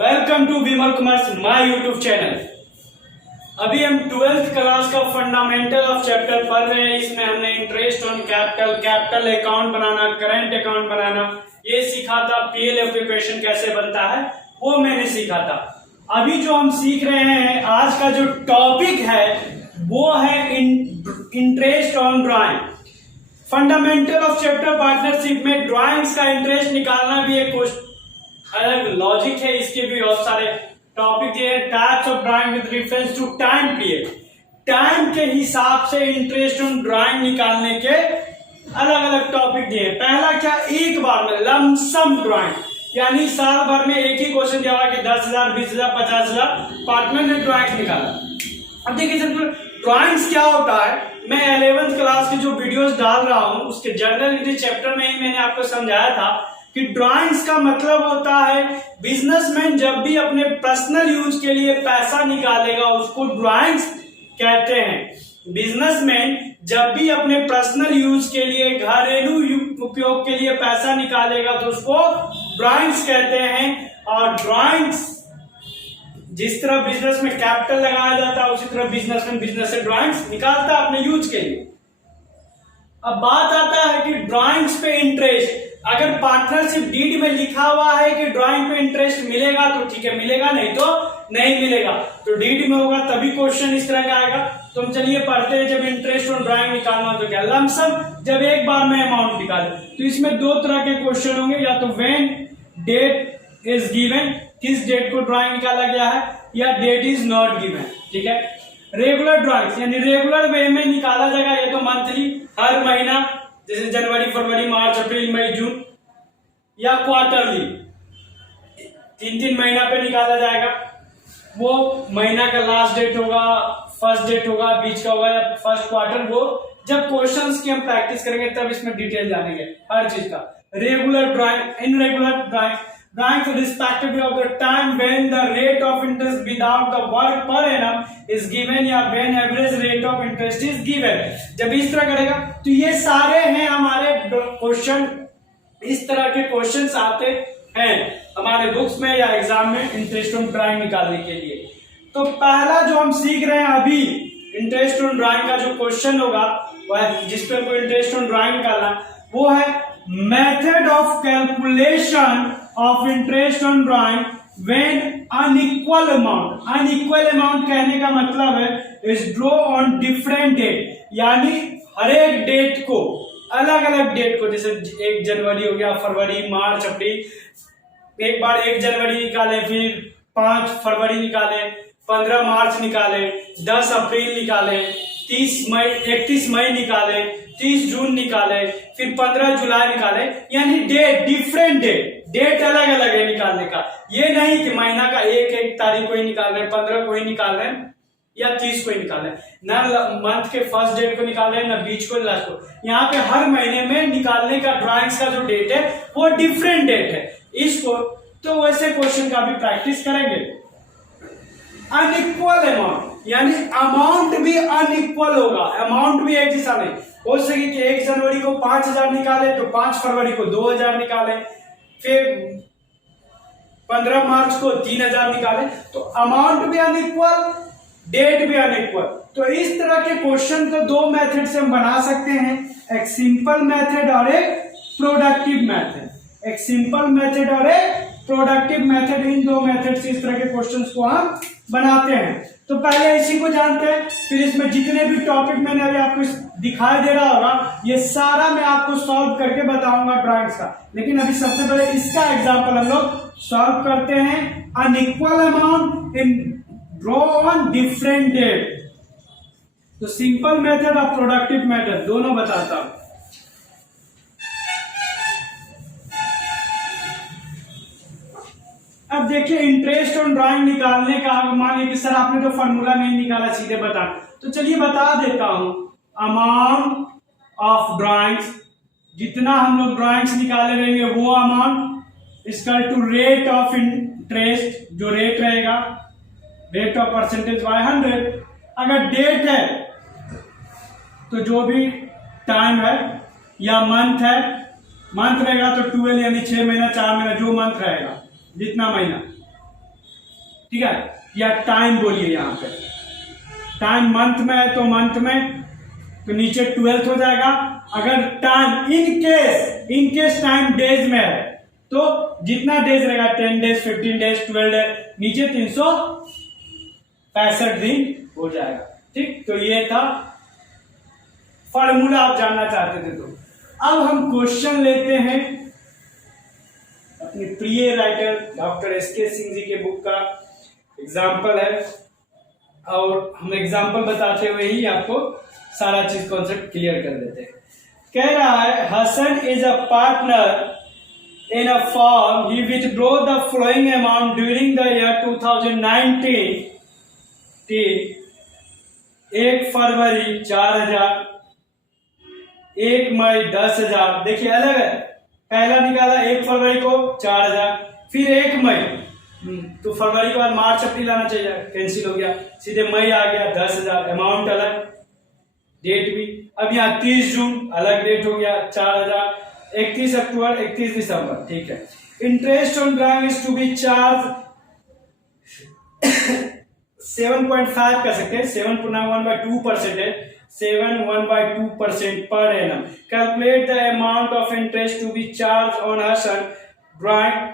Welcome to Vimal commerce my YouTube channel. अभी हम 12th class का फंडामेंटल ऑफ चैप्टर पढ़ रहे हैं। इसमें हमने interest on capital, capital account बनाना, करंट अकाउंट बनाना ये सीखा था। पीएल एप्लीकेशन कैसे बनता है वो मैंने सीखा था। अभी जो हम सीख रहे हैं, आज का जो टॉपिक है वो है interest on drawing. Fundamental of chapter partnership में ड्राइंग्स का इंटरेस्ट निकालना भी एक अलग लॉजिक है। इसके भी बहुत सारे टॉपिक दिए हैं। Types of drawing with reference to time period, time के हिसाब से इंटरेस्ट ऑन ड्राइंग निकालने के अलग अलग टॉपिक दिए हैं। पहला क्या, एक बार में लमसम ड्राइंग, यानी साल भर में एक ही क्वेश्चन दिया कि 10,000, 20,000, 50,000 पार्टनर ने ड्राइंग निकाला। अब देखिए सर, ड्राइंग्स क्या होता है। मैं 11th क्लास के जो वीडियोस डाल रहा हूं उसके जर्नलिटी चैप्टर में ही मैंने आपको समझाया था कि ड्राइंग्स का मतलब होता है बिजनेसमैन जब भी अपने पर्सनल यूज के लिए पैसा निकालेगा उसको ड्राइंग्स कहते हैं। बिजनेसमैन जब भी अपने पर्सनल यूज के लिए, घरेलू उपयोग के लिए पैसा निकालेगा तो उसको ड्राइंग्स कहते हैं। और ड्राइंग्स जिस तरह बिजनेस में कैपिटल लगाया जाता है उसी तरह बिजनेसमैन बिजनेस से ड्राइंग्स निकालता है अपने यूज के लिए। अब बात आता है कि ड्राइंग्स पे इंटरेस्ट, अगर पार्टनरशिप डीड में लिखा हुआ है कि ड्राइंग पे इंटरेस्ट मिलेगा तो ठीक है मिलेगा, नहीं तो नहीं मिलेगा। तो डीड में होगा तभी क्वेश्चन इस तरह का आएगा। तो हम चलिए पढ़ते हैं। जब इंटरेस्ट ऑन ड्राइंग निकालना तो क्या, लमसम जब एक बार में अमाउंट निकाले तो इसमें दो तरह के क्वेश्चन होंगे, या तो व्हेन डेट इज गिवन, किस डेट को ड्राइंग निकाला गया है, या डेट इज नॉट गिवन। ठीक है। रेगुलर ड्राइंग्स यानी रेगुलर वे में निकाला जाएगा, या तो मंथली हर महीना जैसे जनवरी, फरवरी, मार्च, अप्रैल, मई, जून, या क्वार्टरली 3-3 महीना पे निकाला जाएगा। वो महीना का लास्ट डेट होगा, फर्स्ट डेट होगा, बीच का होगा या फर्स्ट क्वार्टर। वो जब क्वेश्चंस की हम प्रैक्टिस करेंगे तब इसमें डिटेल जानेंगे हर चीज का। Regular drawing, irregular drawing respective of the time when the rate of interest without the work per annum is given, या when average rate of interest is given. जब इस तरह करेगा तो ये सारे हैं हमारे क्वेश्चन। इस तरह के क्वेश्चंस आते हैं हमारे बुक्स में या एग्जाम में इंटरेस्ट ऑन ड्राइंग निकालने के लिए। तो पहला जो हम सीख रहे हैं अभी, इंटरेस्ट ऑन ड्राइंग का जो क्वेश्चन होगा वह जिस पर कोई इंटरेस्ट ऑन ड्राइंग निकालना, वो है method of calculation of interest on drawing when unequal amount. Unequal amount कहने का मतलब है is draw on different date, यानी हर एक डेट को, अलग अलग डेट को, जैसे 1 जनवरी हो गया, फरवरी, मार्च, अप्रैल, एक बार 1 जनवरी निकाले, फिर 5 फरवरी निकाले, 15 मार्च निकाले, 10 अप्रैल निकाले, 31 मई निकाले, 30 जून निकाले, फिर 15 जुलाई निकाले। यानी डेट, डिफरेंट डेट अलग अलग है निकालने का। ये नहीं कि महीना का एक तारीख को ही निकाल रहे हैं, 15 को ही निकाल रहे हैं या 30 को ही निकाल रहे हैं, ना मंथ के फर्स्ट डेट को निकाल रहे हैं, ना बीच को, लास्ट को। यहाँ पे हर महीने में निकालने का ड्राइंग्स का जो डेट है वो डिफरेंट डेट है। इसको तो वैसे क्वेश्चन का भी प्रैक्टिस करेंगे। अनइक्वल अमाउंट यानी अमाउंट भी अनइक्वल होगा, अमाउंट भी एक जैसा नहीं हो सके कि 1 जनवरी को 5,000 निकाले तो 5 फरवरी को 2,000 निकाले, फिर 15 मार्च को 3,000 निकाले। तो अमाउंट भी अनइक्वल, डेट भी अनइक्वल। तो इस तरह के क्वेश्चन को दो मेथड से हम बना सकते हैं, एक सिंपल मेथड और एक प्रोडक्टिव मेथड। एक सिंपल मेथड और एक प्रोडक्टिव मेथड, इन दो मेथड से इस तरह के क्वेश्चंस को हम बनाते हैं। तो पहले इसी को जानते हैं, फिर इसमें जितने भी टॉपिक मैंने अभी आपको दिखाई दे रहा होगा ये सारा मैं आपको सॉल्व करके बताऊंगा ड्राइंग्स का। लेकिन अभी सबसे पहले इसका एग्जांपल हम लोग सॉल्व करते हैं। Unequal amount in draw on different date. तो सिंपल मेथड और प्रोडक्टिव मेथड दोनों बताता हूं। अब देखिए इंटरेस्ट ऑन ड्राइंग निकालने का, मान लीजिए कि सर आपने तो फॉर्मूला नहीं निकाला, सीधे बता, तो चलिए बता देता हूं। अमाउंट ऑफ ड्राइंग्स, जितना हम लोग ड्राइंग्स निकाले रहेंगे वो amount equal to rate of interest, जो रेट रहेगा, रेट ऑफ परसेंटेज बाय 100। अगर डेट है तो जो भी टाइम है, या मंथ है, मंथ रहेगा तो 12 यानी 6 महीना, 4 महीना, जो मंथ रहेगा जितना महीना, ठीक है, या टाइम बोलिए, यहाँ पे टाइम मंथ में है तो मंथ में, तो नीचे 12th हो जाएगा। अगर time in case time days में है तो जितना डेज रहेगा 10 डेज 15 डेज 12 डेज, नीचे 365 दिन हो जाएगा। ठीक, तो ये था फॉर्मूला, आप जानना चाहते थे। तो अब हम क्वेश्चन लेते हैं अपने प्रिय writer doctor SK Singh ji के बुक का। एग्जाम्पल है और हम एग्जाम्पल बताते हुए ही आपको सारा चीज कॉन्सेप्ट क्लियर कर देते हैं। कह रहा है Hasan is a partner in a firm, he withdraw the following amount during the year 2019। 1 फरवरी 4000, 1 मई 10,000। देखिए अलग है, पहला निकाला 1 फरवरी को 4000, फिर 1 मई, तो फरवरी के बाद मार्च अप्रैल आना चाहिए, कैंसिल हो गया, सीधे मई आ गया 10,000, अमाउंट अलग, डेट भी। अब यहाँ 30 जून अलग डेट हो गया 4000, 31 अक्टूबर 31 दिसंबर। ठीक है, interest on drawing is to be charge 7.5 कर सकते हैं, 7.1/2% है, 7.1/2% per annum. Calculate the amount of interest to be charge on Hasan drawing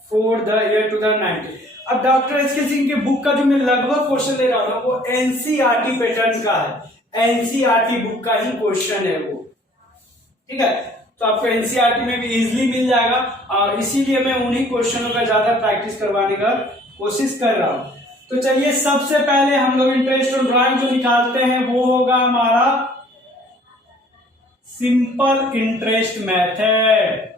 for the year 2019। अब डॉक्टर एसके सिंह के बुक का जो मैं लगभग क्वेश्चन ले रहा हूँ वो एनसीईआरटी पैटर्न का है, एनसीईआरटी बुक का ही क्वेश्चन है वो। ठीक है, तो आपको एनसीईआरटी में भी इजीली मिल जाएगा और इसीलिए मैं उन्हीं क्वेश्चनों का ज्यादा प्रैक्टिस करवाने का कोशिश कर रहा हूं। तो चलिए सबसे पहले हम लोग इंटरेस्ट ऑन ड्राइंग जो निकालते हैं वो होगा हमारा सिंपल इंटरेस्ट मेथड।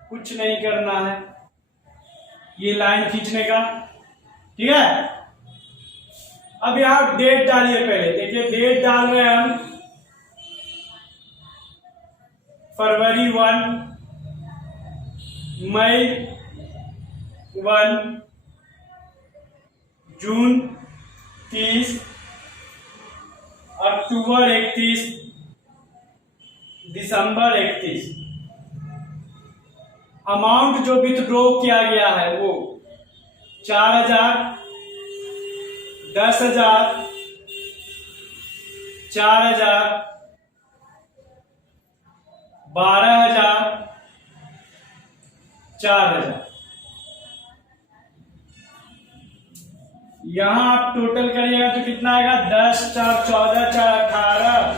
कुछ नहीं करना है, ये लाइन खींचने का। ठीक है, अब यहां डेट डालिए, पहले देखिए डेट डाल रहे हैं हम फरवरी 1, मई 1, जून 30, अक्टूबर 31, दिसंबर 31। अमाउंट जो विथड्रॉ किया गया है वो 4000, 10,000, 4,000, 12,000, 4,000। यहां आप टोटल करिएगा तो कितना आएगा, 10 4 14 4 18,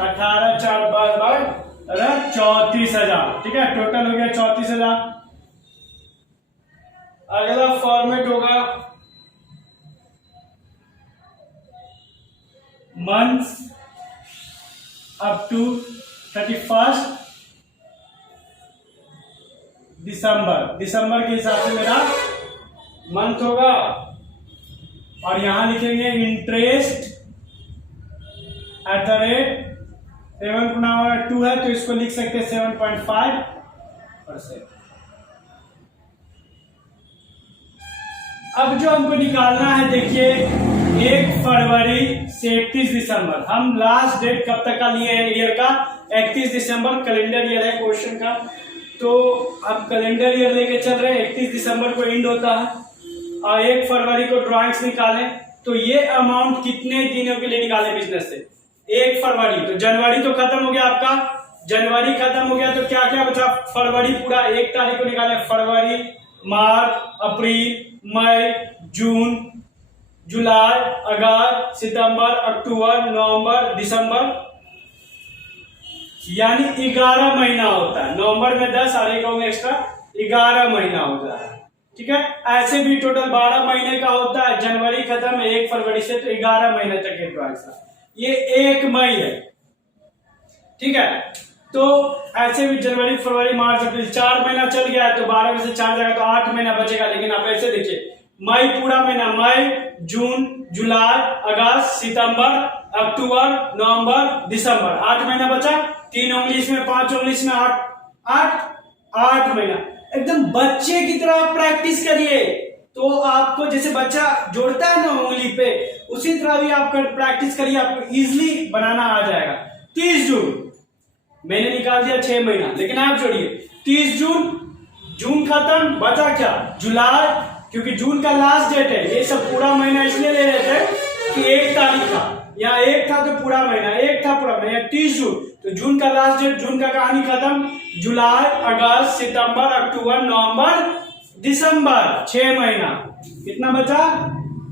18 4 12 34,000। ठीक है, टोटल हो गया 34,000। अगला फॉर्मेट होगा मंथ्स अप टू 31 दिसंबर। दिसंबर के हिसाब से मेरा मंथ होगा और यहां लिखेंगे इंटरेस्ट एट द रेट 7.2 है तो इसको लिख सकते हैं 7.5%। अब जो हमको निकालना है देखिए 1 फरवरी से 31 दिसंबर। हम लास्ट डेट कब तक का लिए हैं ईयर का, 31 दिसंबर कैलेंडर ईयर है क्वेश्चन का। तो अब कैलेंडर ईयर लेके चल रहे हैं, 31 दिसंबर को एंड होता है और 1 फरवरी को ड्राइंग्स निकालें तो ये अमाउंट कितने दिनों के लिए निकाले बिजनेस से, 1 फरवरी। तो जनवरी तो खत्म हो गया आपका, जनवरी खत्म हो गया तो क्या क्या बचा, फरवरी पूरा 1 तारीख को निकाले, फरवरी, मार्च, अप्रैल, मई, जून, जुलाई, अगस्त, सितंबर, अक्टूबर, नवंबर, दिसंबर, यानी 11 महीना होता है। नवंबर में 10 और 1 एक्स्ट्रा 11 महीना हो जाता है। ठीक है, ऐसे भी टोटल 12 महीने का होता है। जनवरी खत्म है 1 फरवरी से तो 11 महीने तक के ड्राइंग्स, ये 1 मई है। ठीक है, तो ऐसे भी जनवरी, फरवरी, मार्च, अप्रैल 4 महीना चल गया है तो 12 में से 4 जाएगा तो 8 महीना बचेगा। लेकिन आप ऐसे देखिए मई पूरा महीना, मई, जून, जुलाई, अगस्त, सितंबर, अक्टूबर, नवंबर, दिसंबर, 8 महीना बचा। 3 उंगली में, 5 उंगली में, 8 महीना। एकदम बच्चे की तरह प्रैक्टिस करिए तो आपको जैसे बच्चा जोड़ता है ना उंगली पे, उसी तरह भी आप प्रैक्टिस करिए, आपको इजीली बनाना आ जाएगा। 30 जून मैंने निकाल दिया 6 महीना, लेकिन आप जोड़िए 30 जून, जून खत्म, बचा क्या जुलाई, क्योंकि जून का लास्ट डेट है। ये सब पूरा महीना इसलिए ले रहे थे कि 1 तारीख था, यहाँ 1 था तो पूरा महीना, 1 था पूरा महीना, 30 जून, तो जून का लास्ट डेट, जून का कहानी खत्म। जुलाई, अगस्त, सितंबर, अक्टूबर, नवंबर, दिसंबर, 6 महीना। कितना बचा?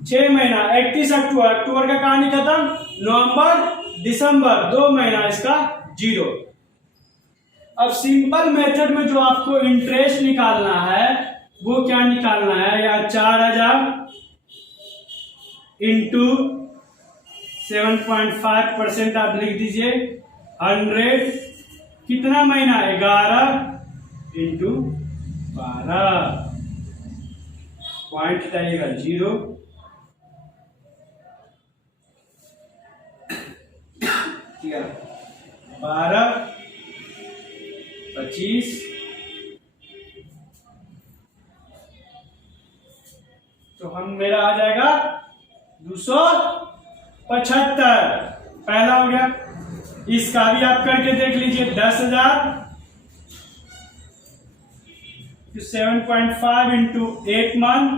6 महीना। 31 अक्टूबर, अक्टूबर का कहानी खत्म। नवंबर, दिसंबर, 2 महीना, इसका 0। अब सिंपल मेथड में जो आपको इंटरेस्ट निकालना है वो क्या निकालना है, या 4000 इंटू 7.5% आप लिख दीजिए, 100 कितना महीना, 11 इंटू 12, पॉइंट हटाइएगा 0, ठीक है, 12, 25, तो हम मेरा आ जाएगा 275, पहला हो गया। इसका भी आप करके देख लीजिए, 10,000 7.5 इंटू 8 मंथ,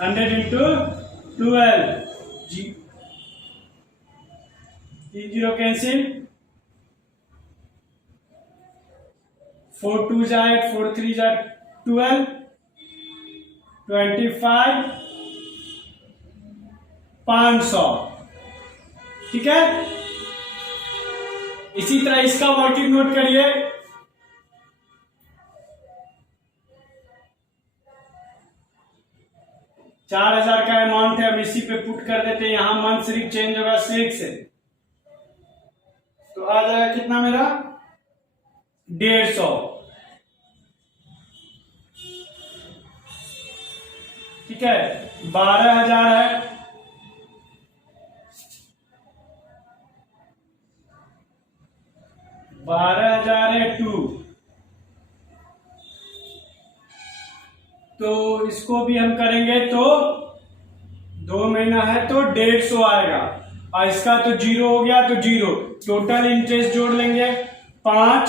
100 इंटू 12, 0 कैंसिल, 4 2 8, 4 3 12, 25, 500, ठीक है। इसी तरह इसका वर्किंग नोट करिए, $4,000 का अमाउंट है, हम इसी पे पुट कर देते हैं, यहां मंथ सिर्फ चेंज होगा 6 से, तो आ जाएगा कितना मेरा 150, ठीक है। 12,000 है, 12,000 है 2, तो इसको भी हम करेंगे तो 2 महीना है तो 150 आएगा, और इसका तो 0 हो गया तो 0, टोटल इंटरेस्ट जोड़ लेंगे 5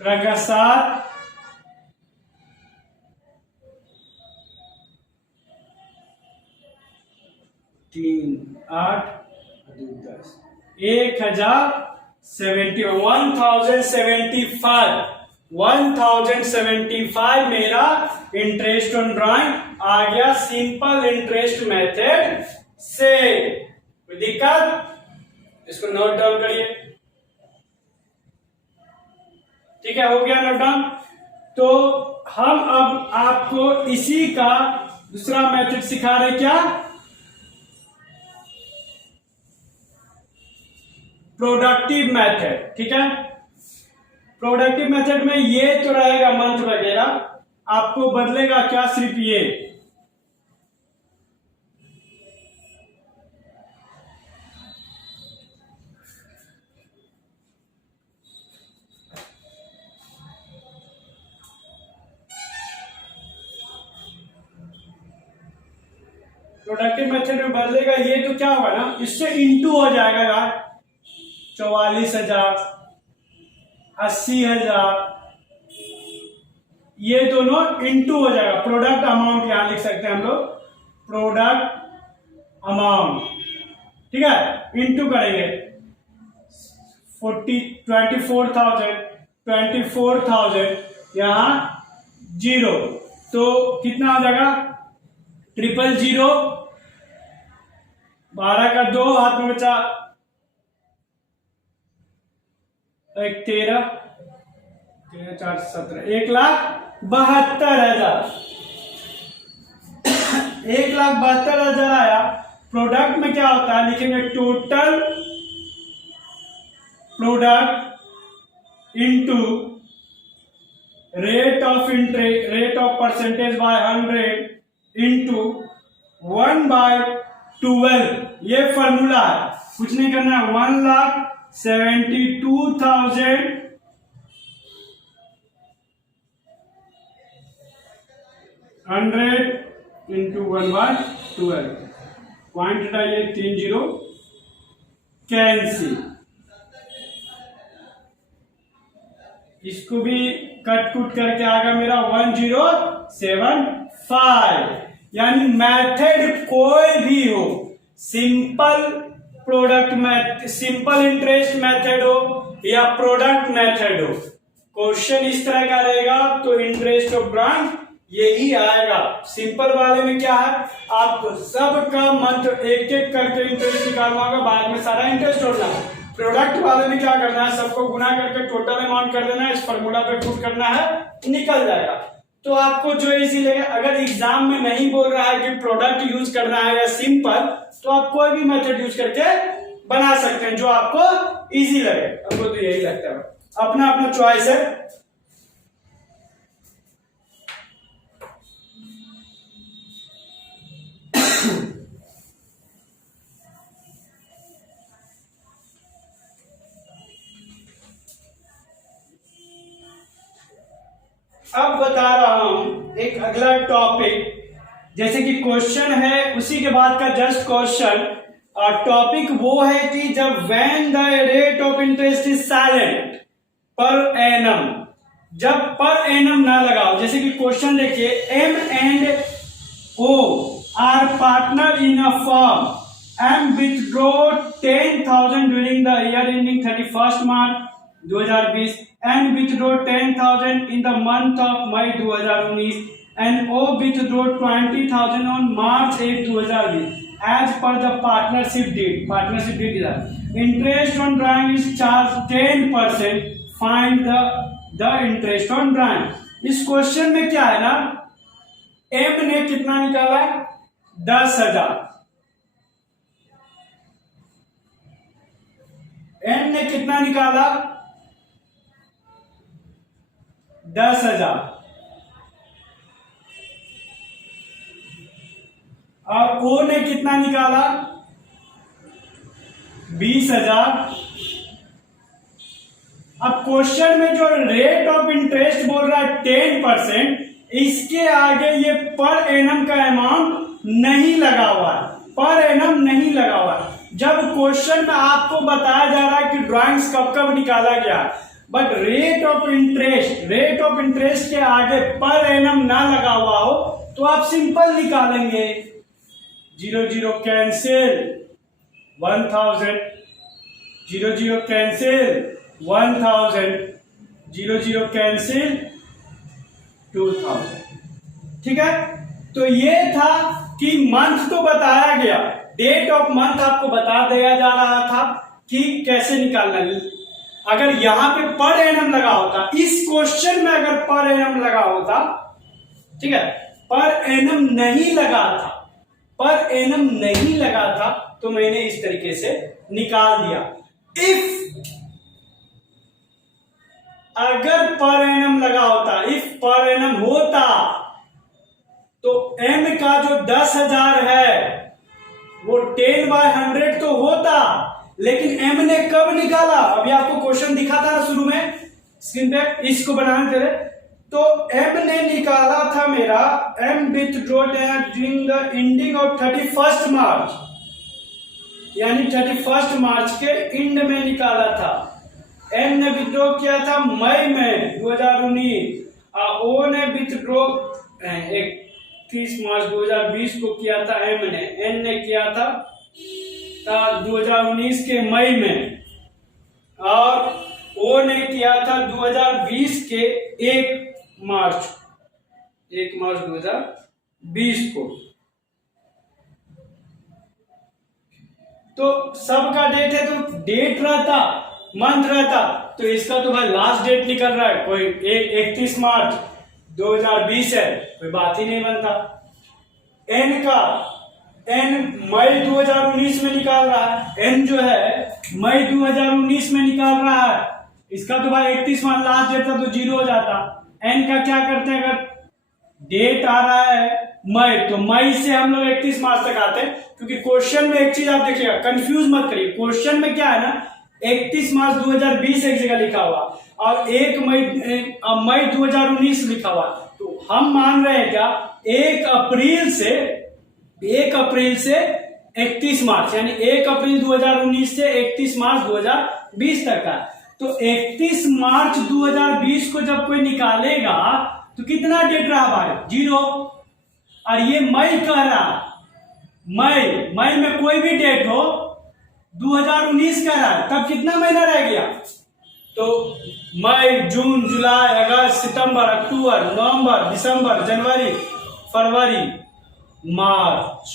रखा 7, 3 8 2 10, 1075 मेरा इंटरेस्ट ऑन ड्राइंग आ गया सिंपल इंटरेस्ट मेथड से। कोई दिक्कत? इसको नोट डाउन करिए, ठीक है, हो गया नोट डाउन। तो हम अब आपको इसी का दूसरा मेथड सिखा रहे, क्या, प्रोडक्टिव मेथड, ठीक है। प्रोडक्टिव मेथड में ये तो रहेगा मंथ वगैरह, आपको बदलेगा क्या, सिर्फ ये, प्रोडक्टिव मेथड में बदलेगा ये, तो क्या होगा ना, इससे इंटू हो जाएगा यार, 44,000, 80,000, ये दोनों इंटू हो जाएगा। प्रोडक्ट अमाउंट यहां लिख सकते हैं हम लोग, प्रोडक्ट अमाउंट, ठीक है, इंटू करेंगे 24,000 यहां 0, तो कितना हो जाएगा 000, 12 का 2 हाथ में बचा, 1 13 4 17, 1,72,000, 1,72,000 आया। प्रोडक्ट में क्या होता है, लिखेंगे total product into rate of percentage by 100 into 1/12, ये फॉर्मूला है, कुछ नहीं करना है। 1,72,000 100 इंटू 1/12, पॉइंट हटाइए 30 कैंसिल, इसको भी कट कुट करके आएगा मेरा 1075। यानी मेथड कोई भी हो, सिंपल प्रोडक्ट में सिंपल इंटरेस्ट मेथड हो या प्रोडक्ट मेथड हो, क्वेश्चन इस तरह का रहेगा तो इंटरेस्ट ऑफ ड्राइंग यही आएगा। सिंपल वाले में क्या है, आपको सबका मंथ एक एक करके इंटरेस्ट निकालना होगा, बाद में सारा इंटरेस्ट होना है। प्रोडक्ट वाले में क्या करना है, सबको गुना करके टोटल अमाउंट कर देना है, इस फॉर्मूला पे पुट करना है, निकल जाएगा। तो आपको जो इजी लगे, अगर एग्जाम में नहीं बोल रहा है कि प्रोडक्ट यूज करना है या सिंपल, तो आप कोई भी मेथड यूज करके बना सकते हैं जो आपको इजी लगे। हमको तो यही लगता है, अपना अपना चॉइस है। अब बता रहा हूं एक अगला टॉपिक, जैसे कि क्वेश्चन है उसी के बाद का जस्ट क्वेश्चन। टॉपिक वो है कि जब when the rate of interest is silent per annum, जब पर एनम ना लगाओ। जैसे कि क्वेश्चन देखिए, M and O are partner in a firm M withdraw 10,000 during the year ending 31 March 2020 and withdraw 10,000 in the month of May 2019 and O withdraw 20,000 on March 8, 2020 as per the partnership deed. Partnership deed is that interest on drawing is charged 10%. Find the interest on drawing. इस question में क्या है ना, M ने कितना निकाला, 10,000। M ने कितना निकाला, 10,000। और ओ ने कितना निकाला, 20,000। अब क्वेश्चन में जो रेट ऑफ इंटरेस्ट बोल रहा है 10%, इसके आगे ये पर एनम का अमाउंट नहीं लगा हुआ है, पर एनम नहीं लगा हुआ है। जब क्वेश्चन में आपको बताया जा रहा है कि ड्राइंग्स कब कब निकाला गया, बट रेट ऑफ इंटरेस्ट के आगे पर एनम ना लगा हुआ हो तो आप सिंपल निकालेंगे, 0 कैंसिल 1,000, 0 कैंसिल 1,000, 0 कैंसिल 2,000। ठीक है, तो ये था कि मंथ तो बताया गया, डेट ऑफ मंथ आपको बता दिया जा रहा था कि कैसे निकालना है। अगर यहां पे पर एनम लगा होता, इस क्वेश्चन में अगर पर एनम लगा होता, ठीक है, पर एनम नहीं लगा था, पर एनम नहीं लगा था तो मैंने इस तरीके से निकाल दिया। इफ अगर पर एनम लगा होता, इफ पर एनम होता तो एम का जो 10,000 है वो 10/100 तो होता, लेकिन एम ने कब निकाला, अभी आपको क्वेश्चन दिखा था शुरू में स्क्रीन पे, इसको बनाने के लिए, तो एम ने निकाला था मेरा, M withdraw during the ending of 31 March, यानी 31 मार्च के एंड में निकाला था। एम ने विथड्रॉ किया था मई में 2019, ओ ने विथड्रॉ 31 मार्च 2020 को किया था एम ने, एन ने किया था 2019 के मई में, और ओ ने किया था 2020 के 1 मार्च 2020 को। तो सबका डेट है तो डेट रहता, मंथ रहता, तो इसका तो भाई लास्ट डेट निकल रहा है, कोई 31 मार्च 2020 है, कोई बात ही नहीं बनता। एन का, एन मई 2019 में निकाल रहा है, एन जो है मई 2019 में निकाल रहा है, इसका तो भाई 31 मार्च लास्ट डेट था तो 0 हो जाता। एन का क्या करते हैं, अगर डेट आ रहा है मई, तो मई से हम लोग 31 मार्च तक आते हैं, क्योंकि क्वेश्चन में एक चीज आप देखिएगा, कंफ्यूज मत करिए, क्वेश्चन में क्या है ना, 31 मार्च 2020 एक जगह लिखा हुआ और 1 मई 2019 लिखा हुआ, तो हम मान रहे हैं क्या 1 अप्रैल से 31 मार्च, यानी 1 अप्रैल 2019 से 31 मार्च 2020 तक का। तो 31 मार्च 2020 को जब कोई निकालेगा तो कितना डेट रहा भाई? 0। और ये मई कह रहा, मई में कोई भी डेट हो 2019 कह रहा है, तब कितना महीना रह गया? तो मई, जून, जुलाई, अगस्त, सितंबर, अक्टूबर, नवंबर, दिसंबर, जनवरी, फरवरी, मार्च,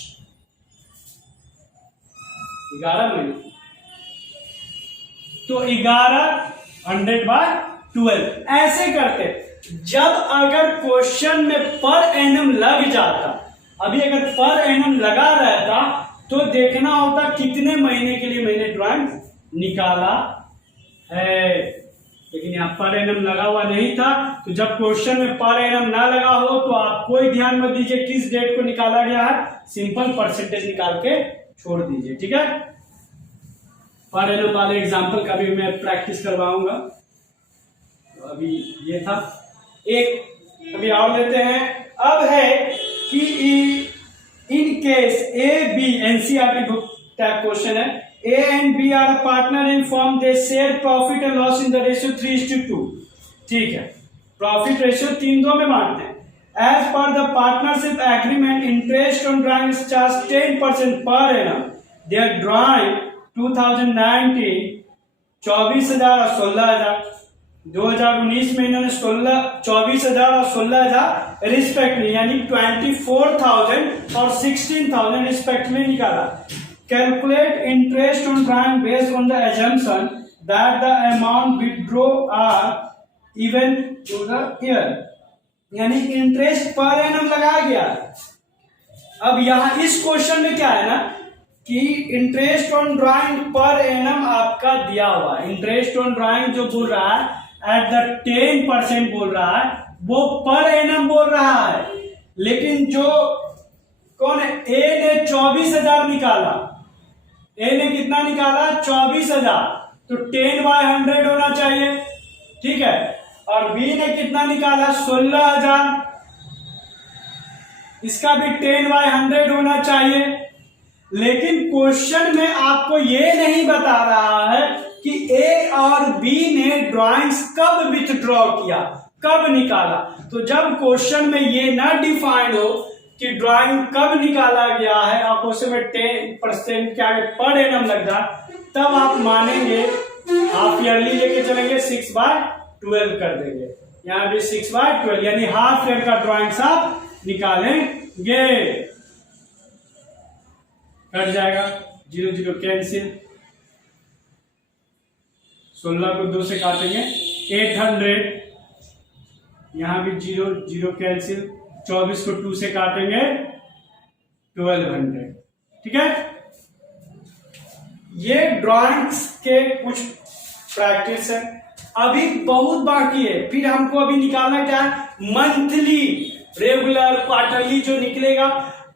11 महीने। तो 1100/12 ऐसे करते। जब अगर क्वेश्चन में पर एनम लग जाता, अभी अगर पर एनम लगा रहता तो देखना होता कितने महीने के लिए मैंने ड्राइंग निकाला है, लेकिन यहाँ पर एनम लगा हुआ नहीं था। तो जब क्वेश्चन में पर एनम ना लगा हो तो आप कोई ध्यान मत दीजिए किस डेट को निकाला गया है, सिंपल परसेंटेज निकाल के छोड़ दीजिए, ठीक है। पर एनम वाले एग्जाम्पल का भी मैं प्रैक्टिस करवाऊंगा। तो अभी ये था एक, अभी और लेते हैं। अब है कि in case A B, NCERT book type question है, A and B are a partner in firm, they share profit and loss in the ratio 3:2। ठीक है, प्रॉफिट रेशियो 3:2 में बांटते हैं। As per the partnership agreement, interest on drawing is charged 10% per annum। Their drawing 2019 24,000 और 16,000, 2019 में इन्होंने 24,000 और 16,000 respectively, यानी 24,000 और 16,000 रिस्पेक्टली निकाला। Calculate interest on drawing based on the assumption that the amount withdrawn are even to the year, यानी interest per annum लगा गया। अब यहां इस क्वेश्चन में क्या है ना कि interest on drawing per annum आपका दिया हुआ है। इंटरेस्ट ऑन ड्राइंग जो बोल रहा है एट द 10% बोल रहा है, वो पर एनम बोल रहा है। लेकिन जो कौन है, ए ने 24,000 निकाला, ए ने कितना निकाला? 24,000, तो 10/100 होना चाहिए, ठीक है। और बी ने कितना निकाला? 16,000, इसका भी 10/100 होना चाहिए। लेकिन क्वेश्चन में आपको ये नहीं बता रहा है कि ए और बी ने ड्राइंग्स कब विथड्रॉ किया, कब निकाला। तो जब क्वेश्चन में ये ना डिफाइंड हो कि ड्राइंग कब निकाला गया है और क्वेश्चन में 10% क्या पर एनम लग जाए, तब आप मानेंगे, हाफ ईयरली लेके चलेंगे, 6/12 कर देंगे। यहां भी 6/12 यानी हाफ ईयर का ड्राइंग्स आप निकालेंगे। कट जाएगा, 0 कैंसिल, 16 को 2 से काटेंगे 800, यहां भी 0 कैंसिल, 24 को 2 से काटेंगे 1200, ठीक है। ये ड्राइंग्स के कुछ प्रैक्टिस है, अभी बहुत बाकी है। फिर हमको अभी निकालना क्या है, मंथली, रेगुलर, क्वार्टरली जो निकलेगा,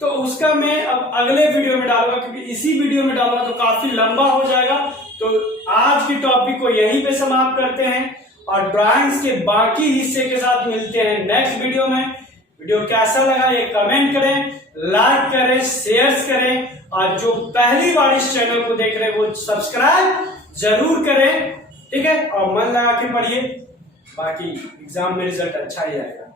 तो उसका मैं अब अगले वीडियो में डालूंगा, क्योंकि इसी वीडियो में डालूंगा तो काफी लंबा हो जाएगा। तो आज की टॉपिक को यहीं पे समाप्त करते हैं और ड्राइंग्स के बाकी हिस्से के साथ मिलते हैं नेक्स्ट वीडियो में। वीडियो कैसा लगा ये कमेंट करें, लाइक करें, शेयर करें, और जो पहली बार इस चैनल को देख रहे हैं वो सब्सक्राइब जरूर करें, ठीक है। और मन लगा के पढ़िए, बाकी एग्जाम में रिजल्ट अच्छा ही आएगा।